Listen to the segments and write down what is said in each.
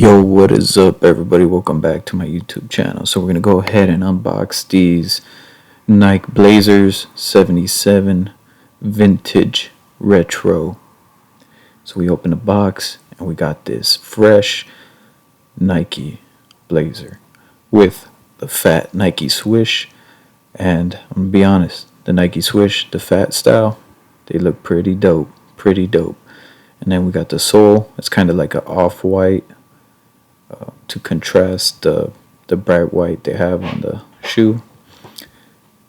Yo, what is up, everybody? Welcome back to my YouTube channel. So we're gonna go ahead and unbox these Nike Blazers 77 Vintage Retro. So we open the box and we got this fresh Nike Blazer with the fat Nike swoosh. And I'm gonna be honest, the Nike swoosh, the fat style, they look pretty dope, pretty dope. And then we got the sole. It's kind of like an off-white. To contrast the bright white they have on the shoe.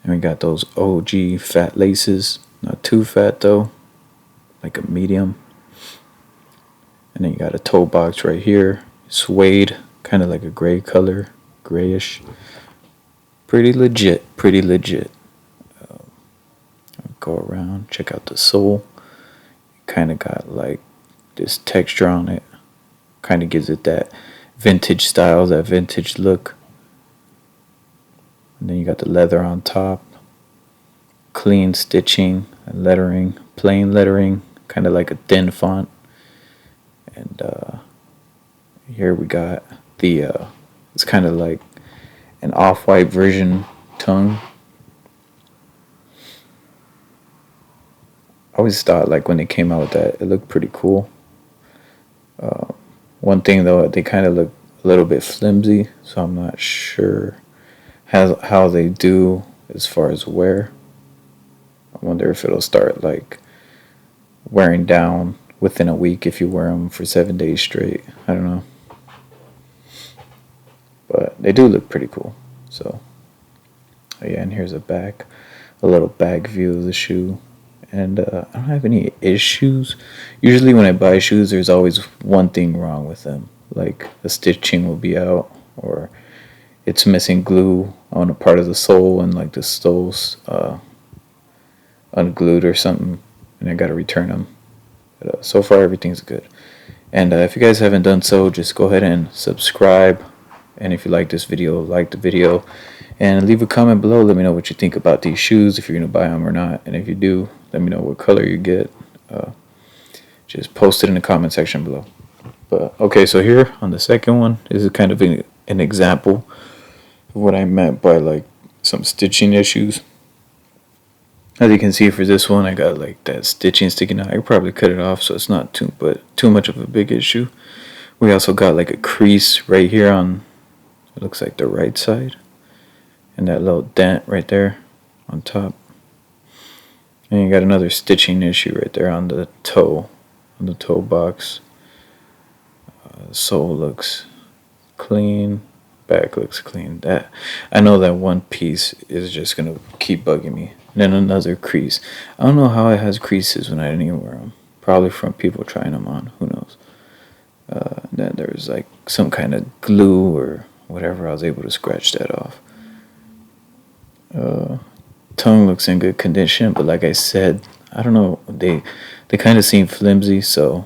And we got those OG fat laces, not too fat though, like a medium. And then you got a toe box right here, suede, kind of like a gray color, grayish. Pretty legit, pretty legit. I'll go around, check out the sole. Kind of got like this texture on it, kind of gives it that vintage style, that vintage look. And then you got the leather on top, clean stitching and lettering, plain lettering, kind of like a thin font. And here we got the it's kind of like an off-white version tongue. I always thought like when they came out with that, it looked pretty cool. One thing though, they kind of look a little bit flimsy, so I'm not sure how they do as far as wear. I wonder if it'll start like wearing down within a week if you wear them for 7 days straight. I don't know, but they do look pretty cool. So yeah, and here's a little back view of the shoe. And I don't have any issues. Usually when I buy shoes, there's always one thing wrong with them. Like the stitching will be out, or it's missing glue on a part of the sole, and like the sole's unglued or something, and I gotta return them. But so far everything's good. And if you guys haven't done so, just go ahead and subscribe. And if you like this video, like the video. And leave a comment below. Let me know what you think about these shoes, if you're going to buy them or not. And if you do, let me know what color you get. Just post it in the comment section below. But okay, so here on the second one, this is kind of an example of what I meant by like some stitching issues. As you can see for this one, I got like that stitching sticking out. I could probably cut it off so it's not too much of a big issue. We also got like a crease right here on, it looks like the right side. And that little dent right there on top. And you got another stitching issue right there on the toe box. Sole looks clean, back looks clean. That, I know that one piece is just gonna keep bugging me. And then another crease. I don't know how it has creases when I didn't even wear them. Probably from people trying them on. Who knows? Then there's like some kind of glue or whatever. I was able to scratch that off. Tongue looks in good condition, but like I said, I don't know, they kind of seem flimsy, so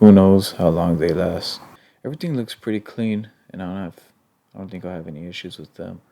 who knows how long they last. Everything looks pretty clean, and I don't think I'll have any issues with them.